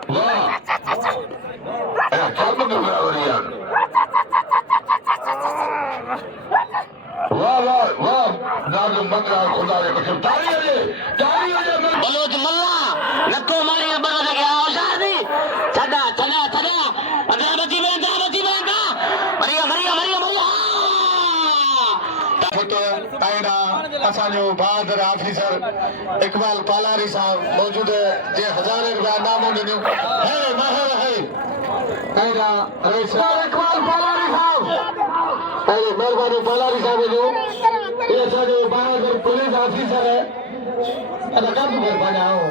वाह वाह वाह नाज़िम मंगरा खुदा के कसम ताली बलोच मल्ला नक्को मारी बड़ा था क्या औशादी चढ़ा चढ़ा चढ़ा अगर बची बेंदा मरिया मरिया मरिया मरिया फोटो ताइरा असांजो बहादुर ऑफिसर इकबाल पालारी साहब मौजूद है जे हजारे रुपया नामो ॾिनियूं है महर है ताइरा इकबाल पालारी साहब पहले मेहरबानी पालारी साहब जो ये असांजो बहादुर पुलिस ऑफिसर है अदा कब कर बनाओ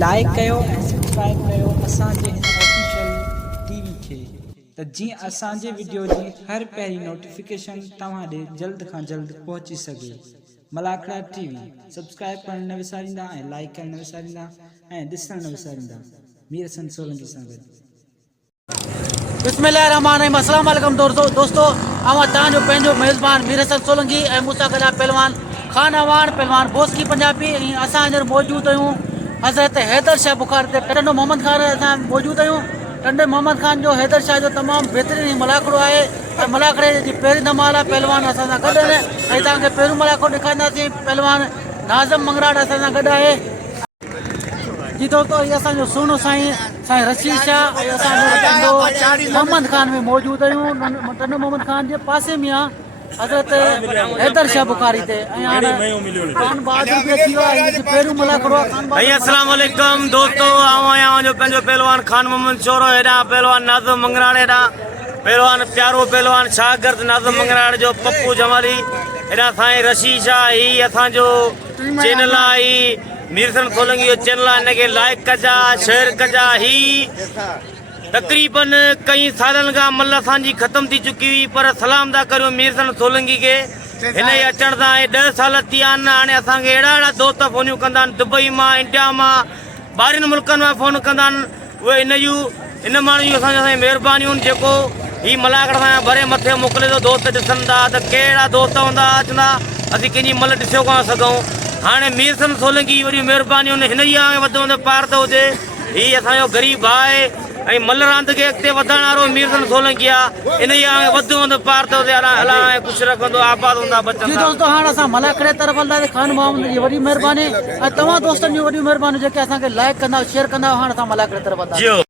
लाइक कयो ऐं सब्सक्राइब कयो असांजे हिन ऑफिशियल टीवी खे त जीअं असांजे वीडियो जी हर पहिरीं नोटिफिकेशन तव्हां ॾे जल्द खां जल्द पहुची सघे। मलाखड़ा टीवी सब्सक्राइब करण न विसारींदा ऐं लाइक करण न विसारींदा ऐं ॾिसण न विसारींदा। मीर हसन सोलंकी सां गॾु। बिस्मिल्लाहिर्रहमानिर्रहीम अस्सलाम वालेकुम दोस्तों आवां तव्हांजो पंहिंजो मेज़बान मीर हसन सोलंकी ऐं मूंसां गॾु पहलवान खान अवान पहलवान बोस्की पंजाबी ऐं असां हींअर मौजूदु आहियूं हज़रत हैदर शाह बुखार ते टंडो मोहम्मद खान असां मौजूदु आहियूं। टंडे मोहम्मद खान जो हैदर शाह जो तमामु बहितरीनु मलाखड़ो आहे ऐं मलाखड़े जी पहिरीं धमाल आहे पहलवान असां सां गॾु आहिनि ऐं तव्हांखे पहिरियों मलाखड़ो ॾेखारींदासीं पहलवान नाज़िम मंगराट असां सां गॾु आहे। जी दोस्तों ये असांजो सोनो साईं रशीद शाह ऐं असांजो टंडो मोहम्मद खान में मौजूदु आहियूं। टंडो मोहम्मद खान जे पासे में आहे हज़रत हैदर शाह बुखारी ते खान बहादुर भी थी वियो आहे पहिरियों मलाखड़ो आहे। अस्सलाम वालेकुम दोस्तों आया जो पंहिंजो पहलवान खान मोहम्मद छोरो हेॾां पहलवान नाज़िम मंगराट हेॾां पहलवान प्यारो पहलवान शागिर्द नाज़िम मंगराट जो पप्पू जमाली हेॾां साईं रशीद शाह ही असांजो चैनल आहे मीर हसन सोलंकी जो चैनल आहे हिनखे लाइक कजा शेयर कजा ही तकरीबन कई सालन खां मल असांजी ख़त्म थी चुकी हुई पर सलाम था करियूं मीर हसन सोलंकी खे हिन जे अचण सां 10 साल थी विया आहिनि। हाणे असांखे अहिड़ा दोस्त फ़ोनियूं कंदा आहिनि दुबई मां इंडिया मां ॿाहिरिनि मुल्कनि मां फ़ोन कंदा आहिनि उहे इन माण्हू जूं असांजी महिरबानियूं जेको हीअ मलाखड़ सां भरे मथे मोकिले थो दोस्त ॾिसनि था त कहिड़ा दोस्त हूंदा चवंदा असीं कंहिंजी मल ॾिसियो कोन सघूं। हाणे मीर हसन सोलंकी वॾियूं महिरबानियूं हिन ई वधि वधि पार थो हुजे हीअ असांजो ग़रीब भाउ ऐं मल रांदि खे अॻिते वधाइण वारो मीर हसन सोलंकी आहे इन ई वधि वधि पार थो थिए अला ऐं ख़ुशि रखंदो आबाद हूंदा बचंदा। जी दोस्तों हाणे असां मलाखड़े तरफ़ हलंदासीं खान मोहम्मद जी वॾी महिरबानी ऐं तव्हां दोस्तनि जी वॾी महिरबानी जेके असांखे लाइक कंदा शेयर कंदा हाणे असां मलाखड़े तरफ़ हलंदासीं।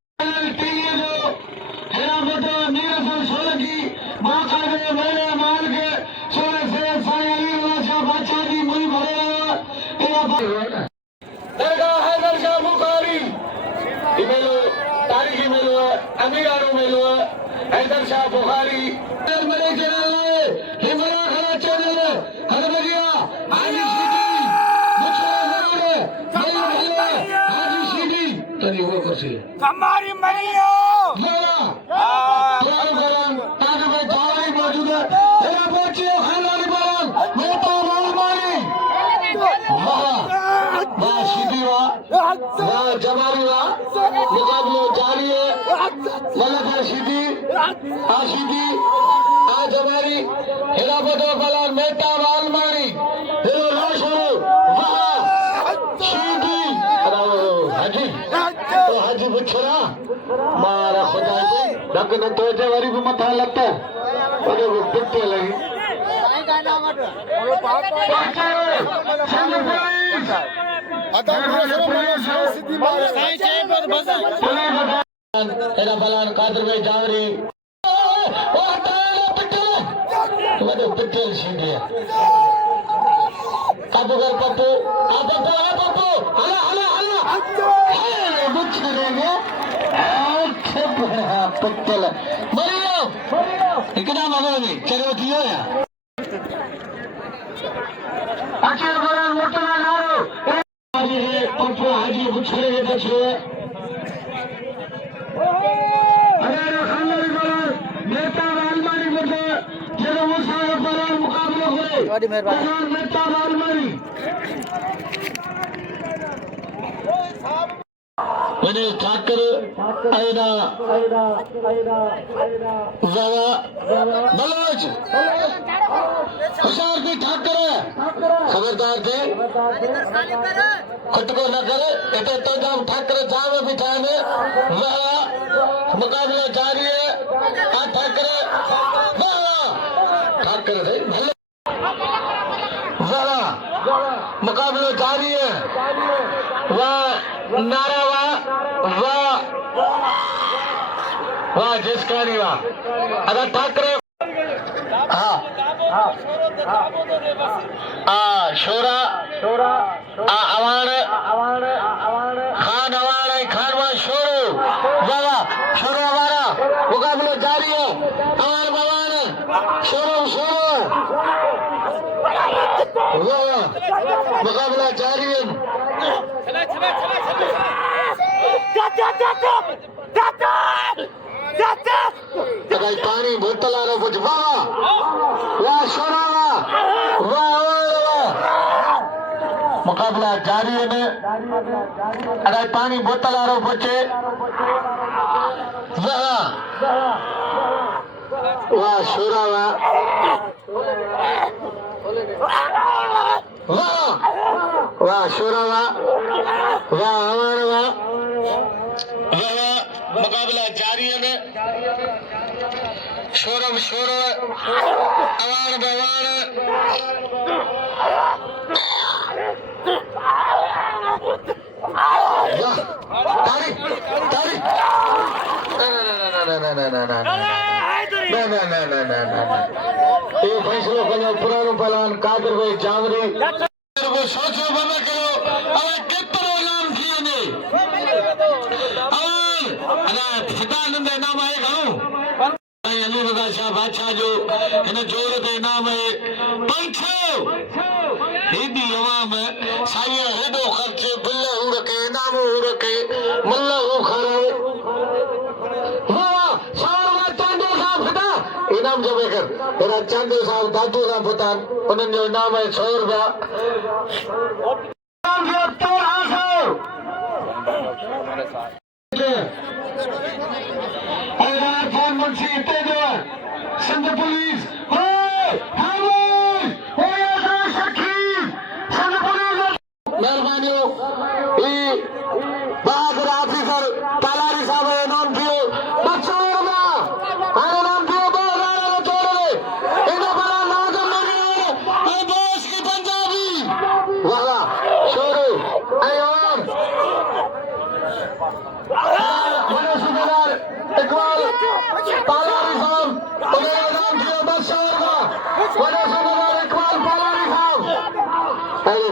तारीखी मेलो है अमीरानो मेलो है हैदर शाह बुखारी मेरे चैनल है हिमला खड़ा चैनल है हरबरिया हाजी सीडी हाजी सीडी तरी वो कुर्सी कमारी मरियो ताज में जारी मौजूद है तेरा बच्चे खानदानी बयान मेहता मालमानी वाह सीडी वाह जमारी वाह मुकाबलो जारी है मलका सीधी आशीदी आज हमारी हिरापत बलान मेहता वालमानी हेलो लाशो वाह सीधी हाजी तो हाजी बुछरा मारा खुदा के लेकिन तो जे वरी भी मथा लगता ओके वो पिटे लगी तेरा बलान कादर में जावरी ओ ताला पिटल वो पिटल सीधे काबू कर पप्पू आ पप्पू हला हला हला बुछ करेंगे पिटल मरियो इतना मगो में चलो दियो या आखिर बलान मोटो ना मारो पप्पू हाजी बुछरे के बचे बड़ी मेहरबानी विनेश ठाकर आयना जावा बलोच हुशार भी ठाकर खबरदार थे खुद को न करे इतने तो जब ठाकर जावे भी जाने मुकाबला जारी है ठाकर ठाकर थे मुकाबला जारी है वाह नारा वाह वाह जिसका नहीं वाह अगर ठाकरे शोरा अवान खान खानवा शोरू वाह शोरू हमारा मुकाबला जारी है अवान बवान शोरू मुकाबला जारी है पानी बोतल आ रहा कुछ वाह शोरा वाह मुकाबला जारी है अगर पानी बोतल आ रहा बच्चे वाह शोरा वाह शोरा वाह हमारा वाह मुकाबला जारी है शोरम अवान बवान ये फैसलो करो पुरानो पहलवान कादिर भाई जामरी सोचो बाबा करो अरे केतिरो इनाम थी वञे सदानंद इनाम आहे घणो अली रज़ा शाह बादशाह जो हिन जोर ते इनाम आहे 500 हेॾी अवाम साईं हेॾो ख़र्च बिल हू रखे इनाम हू रखे मुल हू खाराए इनाम जमा कर तेरा चांदो साहब दादू का पुतान उन्हनि जो इनाम है 100 रुपया सिंध पुलिस मेहरबानी बहादुर ऑफिसर तालारी साहब इनाम दियो 200 रुपया इनाम दियो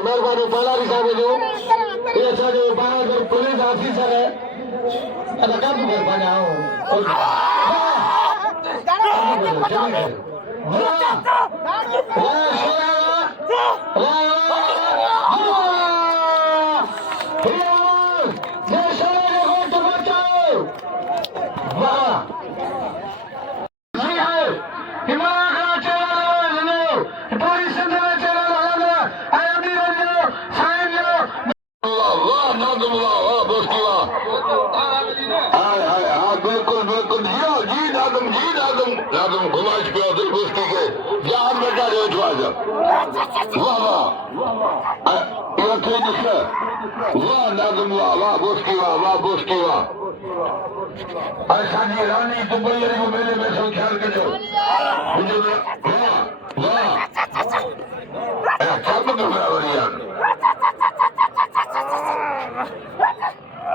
मेहरबानी पालारी साहब जो ये असांजो बहादुर पुलिस ऑफिसर है अदा कम मेहरबानी घुमाइश पियो दिल बुस्ती के जान बेटा जो जवाजा वाह वाह ये तो निकले वाह नाज़म वाह बुस्ती वाह असांजी रानी दुबई को मेले में सो ख्याल कजो वाह छा तो मैं वरी यार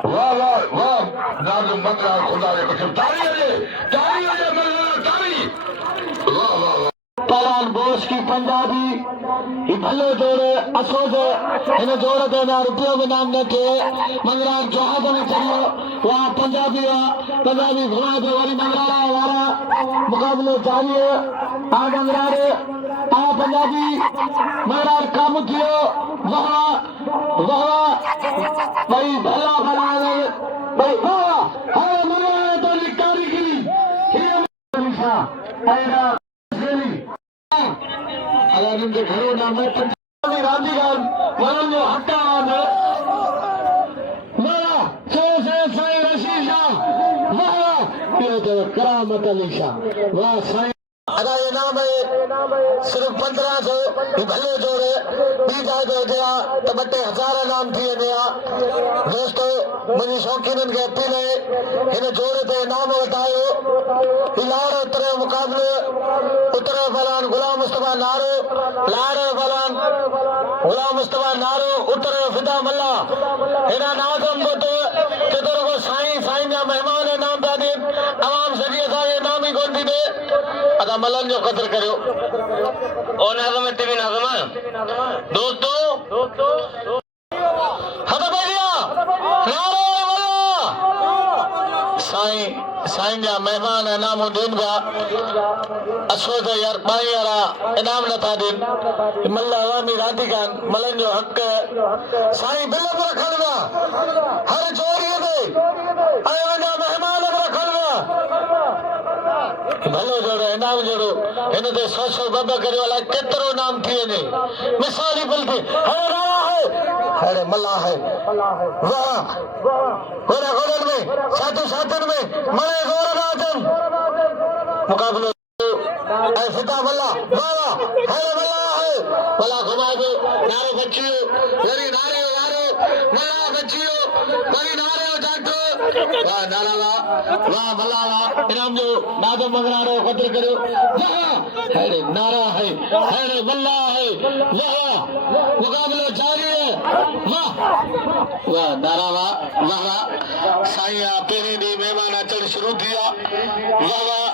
वाह नाज़म मंगला खुदा ने कसम तारी है पहलवान बोस की पंजाबी भले जोड़े असोजे इन जोड़ दे ना रुपयों में नाम न थे मंगरार जहाज में चलियो वहाँ पंजाबी घुमा दे वाली मंगरारा वाला मुकाबले जारी है आ मंगरारे आ पंजाबी मंगरार काम कियो वहाँ भाई भला बना ले भाई वाह मंगरारे तो निकारी गिरी अलादीन घरों नाम है पंजाबी रांदीगर वरन जो हक़ आन मां करामत अली शाह वाह साईं अदा इनाम है सिर्फ 1500 ही भले जोड़े बी जाए तो दिया तो बटे हजार इनाम दिए दिया दोस्तों मुझे शौकीन के अपील है इन जोड़े तो इनाम बतायो इलार उतरे मुकाबले उतरे फलान गुलाम मुस्तफा नारो लारे फलान गुलाम मुस्तफा नारो उतरे फिदा मल्ला इना नाजम तो चतुर को साईं साईं जा मेहमान इनाम दादी आवाम सजी सारे इनाम ही कोन दी अदा मलन जो कदर करो और नाज़म टीवी नाज़म दोस्तों हद भैया नारे वाला साईं जा मेहमान इनाम दिन का असो तो यार बाई यारा इनाम न था दिन मल्ला अवामी राधिकान मलन जो हक साईं बिल पर खलवा हर चोरी दे आया ना मेहमान पर खलवा भलो जोड़ो इनाम जोड़ो इन ते 100 बाबा करे वाला केतरो नाम थिए ने मिसाली बल्कि है रावा है अरे मल्ला है वाह गोरा गोरन में साथन में मरे गोरा आजम मुकाबलो ऐ फिदा मल्ला वाह है मल्ला है मल्ला घुमा दो नारे बच्चियो गरी नारे मल्ला बच्चियो गरी नारे जाटो वाह नारा वाह मल्ला वाह इनाम जो नादम मगरारो कदर करो वाह अरे नारा है अरे मल्ला है वाह मुकाबला जारी है वाह वाह नारा वाह साईं पेरी दी मेहमान अचण शुरू किया वाह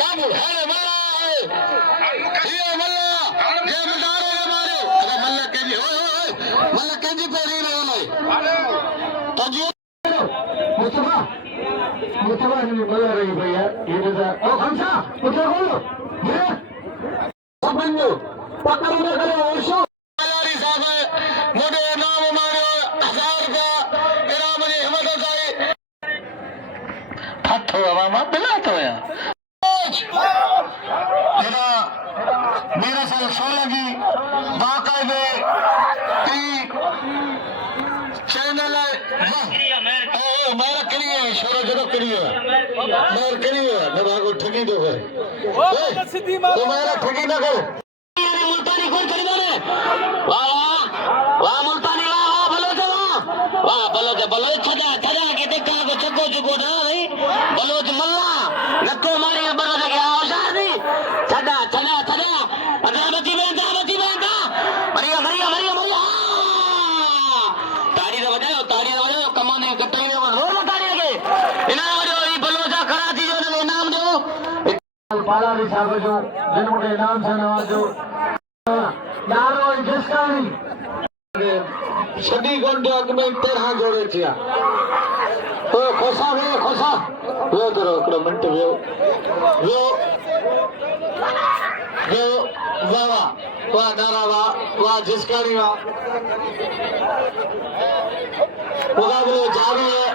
काबू अरे मल्ला है ये मल्ला ये मदारे हमारे अरे मल्ला के जी पेरी रहे तजी मुस्तफा ने मल्ला रही भैया ये जैसा ओ खमसा मुझे बोलो ये समझो पकड़ में करे ओशो मल्लारी साहब मोटे नाम मारो 1000 रुपया इनाम जी हिम्मत जाए हथो हवा बिला तो या तेरा मेरा साल 16 की बाकायदे चैनल है मेरा करिए शोरा जरो करिए मेरा करिए न भागो ठगी दो करे तो मेरा ठगी ना कर मुल्तानी कौन खरीदार है वाह मुल्तानी वाह बलोच बलोच छदा के देखा को चको चुको ना भाई बलोच मल्ला नक्को मारी बलोच के औजार नहीं छदा अगरबत्ती बेंदा मरिया ताड़ी दे कमाने कट्टे रोल ताड़ी के इनाम जो ई बलोचा खड़ा थी जो इनाम दो पालारी साहब जो जिन के इनाम से नवाजो यारो जिसका नहीं सदी घंटे अग में 13 जोड़े थिया ओ खोसा वो करो एकड़ो मिनट वो वाह नारा वाह जिसका नहीं वाह मुकाबले जारी है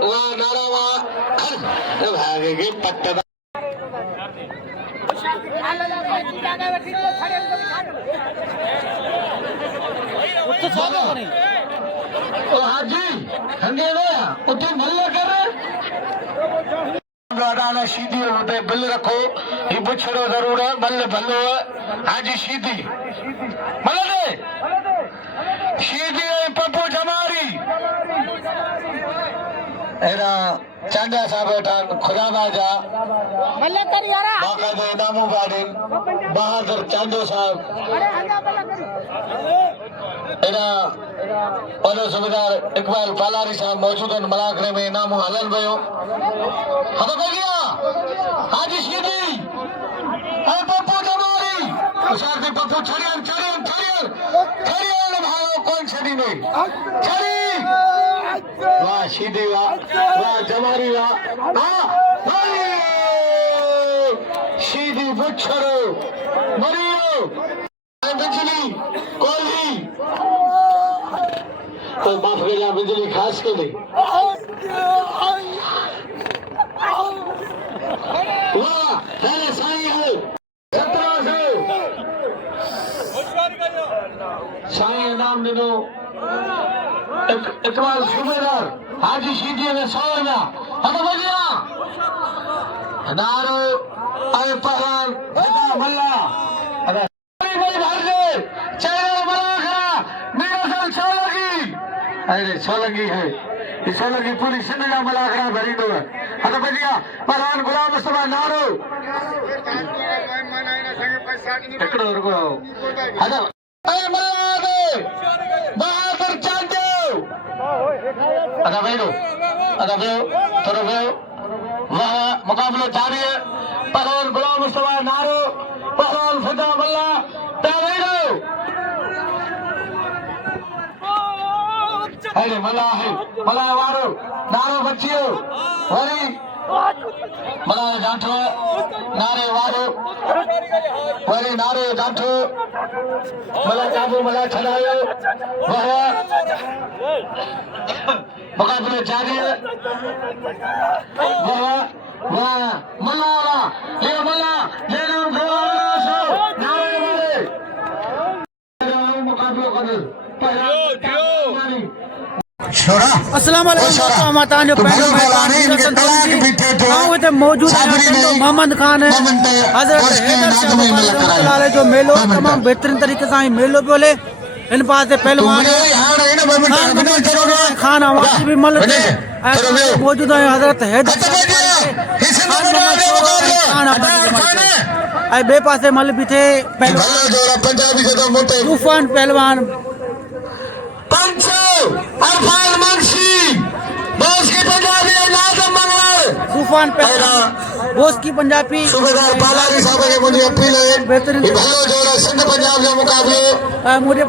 वाह नारा वाह भागेगे पट्टा हाजी हंगे उठे मल्ला कर अदाना सीधी होते बिल रखो ये बुछड़ो जरूर है बल्ले भलो है हाजी सीधी मल्ला दे सीधी है पप्पू जमारी एरा चांदा साहब ठान खुदा बाजा मल्ले कर यारा बाकायदे इनामों गार्डन बहादुर चांदो साहब एरा और सुबेदार इकबाल पालारी साहब मौजूद हैं मलाकरे में इनाम हलन भयो हद भैया हाजी सीधी है पप्पू जमारी उसार के पप्पू छड़ियन भाई कौन छड़ी नहीं छड़ी वाह सीधी वाह जमारी वाह सीधी बुछड़ो मरियो बिजली कोली कोई माफ कर बिजली खास के नहीं वाह अरे साईं है 1700 साईं इनाम दिनो इकबाल सुबेदार हाजी सीधी ने 100 रुपया हद भैया नारो अरे पहलवान हेदा मल्ला अरे बड़ी भाई से चेहरे बना खड़ा मेरा सल सोलंकी अरे सोलंकी है ये सोलंकी पूरी सिंध का मला खड़ा भरी दो अरे भैया पहलवान गुलाम मुस्तफा नारो एकड़ो रुको अरे अरे मल्ला दे बहादुर चांदो अरे भाई लो अरे भाई थोड़ा भाई वह मुकाबला जारी है पहलवान गुलाम मुस्तफा नारो पहलवान फिदा मल्ला तैयार अरे मल्ला है मल्ला वारो नारो बच्चियो वरी मल्ला जाठो नारे वारो वरी नारे जाठो मल्ला काबू मल्ला छड़ायो वह मुकाबला जारी है वाह वाह मल्ला ये मल्ला ये नाम सो नारे वाले मुकाबला कर छोरा अस्सलाम वालेकुम दोस्तों हम तांजो पहलो मेहमान हिते मौजूद है मोहम्मद खान है हजरत हैदर शाह जो मेलो तमाम बेहतरीन तरीके से मेलो भी बोले इन पास पहलवान खान आवाज भी मल मौजूद है हजरत हैदर बे पासे मल भी थे तूफान पहलवान तूफान पहलवान बोस की पंजाबी सूबेदार पालारी साहब के मुझे अपील है बेहतरीन भलो जो सिंध पंजाब के मुकाबले मुझे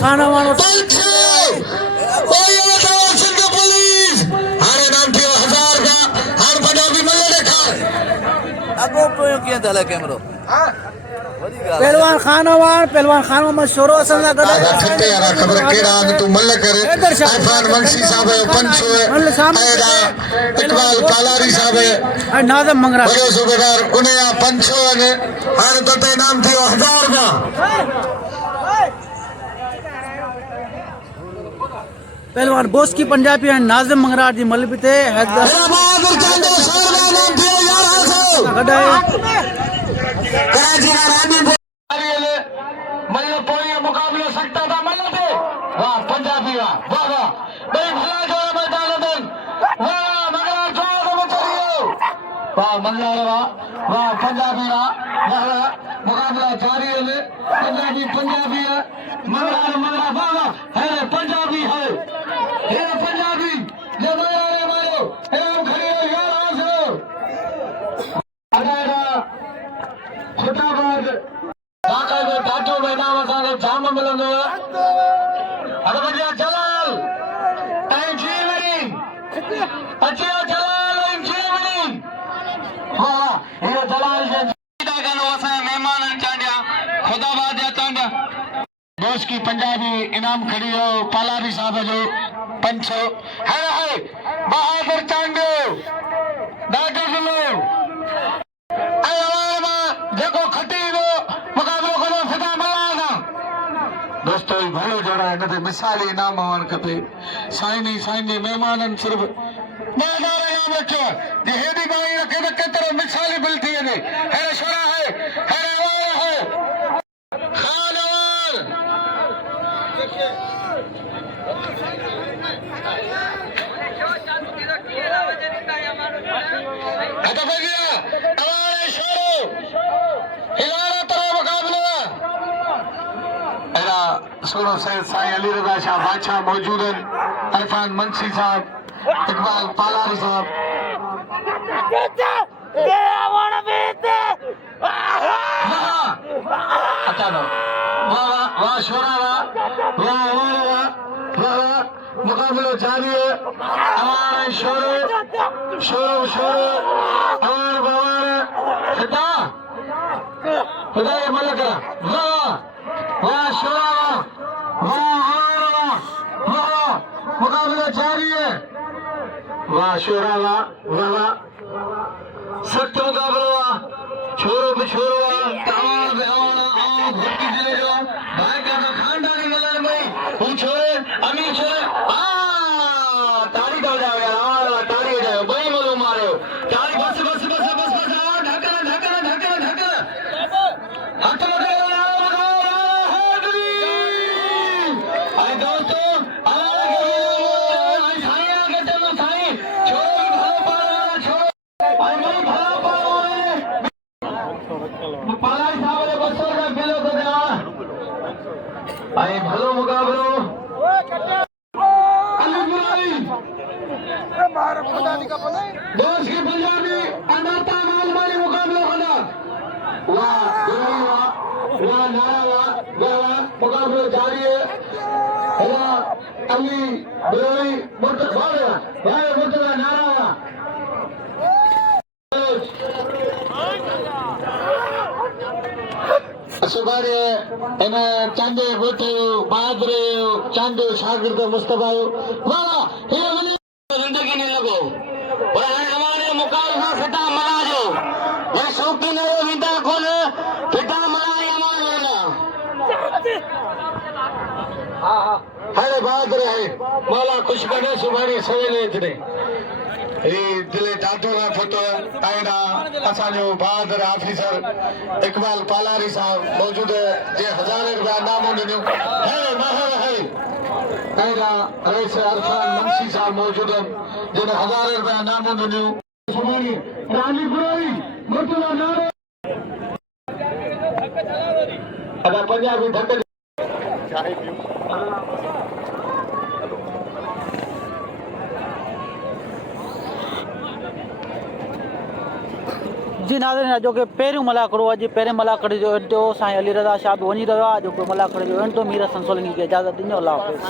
खाना वालों सिंध पुलिस हारे नाम थियो 1000 का हर पंजाबी मले देखा अगो पोयो किया दला कैमरो पहलवान खान मोहम्मद शोरो संगा गदा ठट्टे यार खबर केड़ा तू मल करे इरफान वंशी साहब पंचो ऐदा इकबाल पालारी साहब नाज़म मंगरा भलो सूबेदार उन्हें पंचो ने हर तते नाम थियो 1000 का पहलवान बोस की पंजाबी है नाज़म मंगरा जी मल भी थे बहादुर चांदो सर का नाम थियो 1100 गदा कराची रानी मल्ल पोरी मुकाबले सकता था मल्ल थे वाह पंजाबी वाह वाह वाह बड़ी भला जोड़ा मैदान दिन वाह मगरा जोड़ा को चलियो वाह मगरा वाह वाह पंजाबी वाह वाह मुकाबला जारी है पंजाबी है मगरा वाह वाह है पंजाबी है पंजाबी ये मगरा मारो है खड़ी हो यार आसो अदारा खुदाबाद ढाका में ढाटो मैदान असांखे जाम मिलंदो अरे भैया जलाल ऐं जीवनी अचो जलाल ऐं जीवनी वाह ये जलाल जे सीधा गलो असांजे महिमाननि चांडिया खुदाबाद जा चांडिया दोस्त की पंजाबी इनाम खड़ी हो पालारी साहब जो पंचो है बहादुर चांडियो ॾाढो ज़िलो देखो खटी वो मुकाबलो करो फिदा मल्ला दोस्तों भलो जोड़ा है न मिसाली इनाम हुअण खपे साईं मेहमाननि सिर्फ़ बाज़ार इनाम रखियो जे हेॾी बाई रखे त केतिरो मिसाली बिल थी वञे हेड़े छोरा है हेड़े अवार है खान अवार हथ भगिया अवार छोरो हिलारा तरह मुकाबला एरा सोनो सैयद साईं अली रज़ा शाह बादशाह मौजूद हैं इरफान मंशी साहब इकबाल पालारी साहब वाह शोरा वाह मुकाबला जारी है हमारे शोरो हमारे बाबा हिता ये मलक वाह शोरा वाह मुकाबला जारी है वाह शोरा वाह सख्त मुकाबला वाह छोरो भी छोरो आवाज भक्ति जिले जो भाई का खानदानी मिलन में पूछो अमीर छोरे ताली दो जाओ यार ताली हो जाओ बड़ी बोलो मारो ताली बस भला पाओ पालाई साहब ने 200 रुपया किलो तो दिया आई भलो मुकाबलो अली दोस्त की पंजाबी अनाता मालवाड़ी मुकाबलो खड़ा वाह वाह नारा वाह मुकाबलो जारी है अली बिलोई मुर्तजा भाई मुर्तजा नारा सुबारे इन चांदे बैठे बहादुर चांदे शागिर्द मुस्तफा वाह ये वली जिंदगी नहीं लगो और हमारे मुकाबला फिटा मला जो ये शौकीन है विदा कोन फिटा मला हमारे ना हरे बहादुर है मौला खुश करे सुबारी सवेले इतने दिले ॾाढो न फुटो आहिड़ा असांजो बहादुर ऑफिसर इकबाल पालारी साहब मौजूद जे 1000 रुपया इनामो ॾिनियूं है महर है अहिड़ा रईस अरफान मुंशी साहब मौजूद आहिनि जिन 1000 रुपया इनामो ॾिनियूं रानी बुराई मुर्तजा नारो अदा पंजाबी धक जी नाज़रीन जो कि पहिरियों मलाकड़ो अॼु पहिरें मलाकड़ जो इंटो साईं अली रज़ा शाह बि वञी रहियो आहे जो कि मलाकड़ जो इंटो मीर हसन सोलंकी खे इजाज़त ॾिनो अलाह हाफ़िज़।